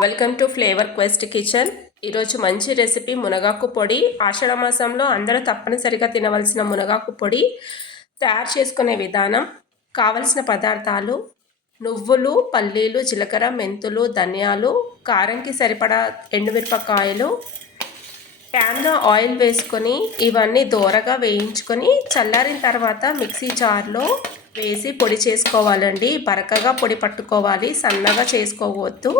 Welcome to flavour quest kitchen. ఈరోజు మంచి recipe మునగాకు పొడి. ఆషాఢ మాసంలో అందరూ తప్పనిసరిగా తినవలసిన మునగాకు పొడి. తయారు చేసుకునే విధానం కావలసిన పదార్థాలు నువ్వులు పల్లీలు జీలకర్ర మెంతులు ధనియాలు కారంకి సరిపడా ఎండుమిరపకాయలు ప్యాన్లో ఆయిల్ వేసుకొని ఇవన్నీ దోరగా వేయించుకొని చల్లారిన తర్వాత మిక్సీ జార్లో వేసి పొడి చేసుకోవాలండి. బరకగా పొడి పట్టుకోవాలి సన్నగా చేసుకోవద్దు.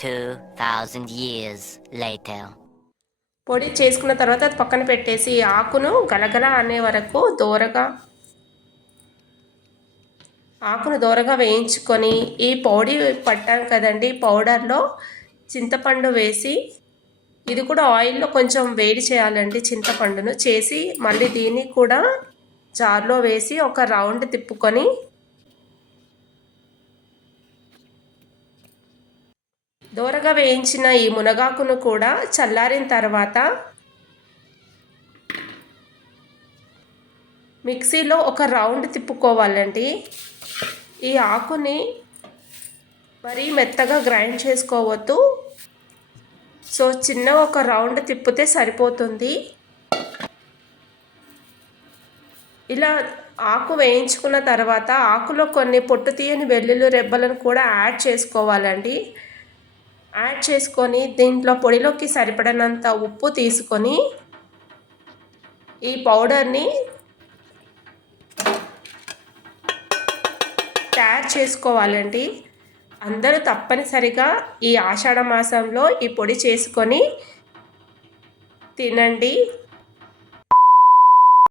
Two thousand years later. పొడి చేసుకున్న తర్వాత అది పక్కన పెట్టేసి ఆకును గలగల అనే వరకు దోరగా ఆకును దోరగా వేయించుకొని ఈ పౌడి పట్టాం కదండి పౌడర్లో చింతపండు వేసి ఇది కూడా ఆయిల్లో కొంచెం వేడి చేయాలండి చింతపండును చేసి మళ్ళీ దీన్ని కూడా జార్లో వేసి ఒక రౌండ్ తిప్పుకొని దోరగా వేయించిన ఈ మునగాకును కూడా చల్లారిన తర్వాత మిక్సీలో ఒక రౌండ్ తిప్పుకోవాలండి. ఈ ఆకుని మరీ మెత్తగా గ్రైండ్ చేసుకోవద్దు. సో చిన్న ఒక రౌండ్ తిప్పితే సరిపోతుంది. ఇలా ఆకు వేయించుకున్న తర్వాత ఆకులో కొన్ని పొట్టు తీయని వెల్లుల్లి రెబ్బలను కూడా యాడ్ చేసుకోవాలండి. యాడ్ చేసుకొని దీంట్లో పొడిలోకి సరిపడినంత ఉప్పు తీసుకొని ఈ పౌడర్ని తయారు చేసుకోవాలండి. అందరూ తప్పనిసరిగా ఈ ఆషాఢ మాసంలో ఈ పొడి చేసుకొని తినండి.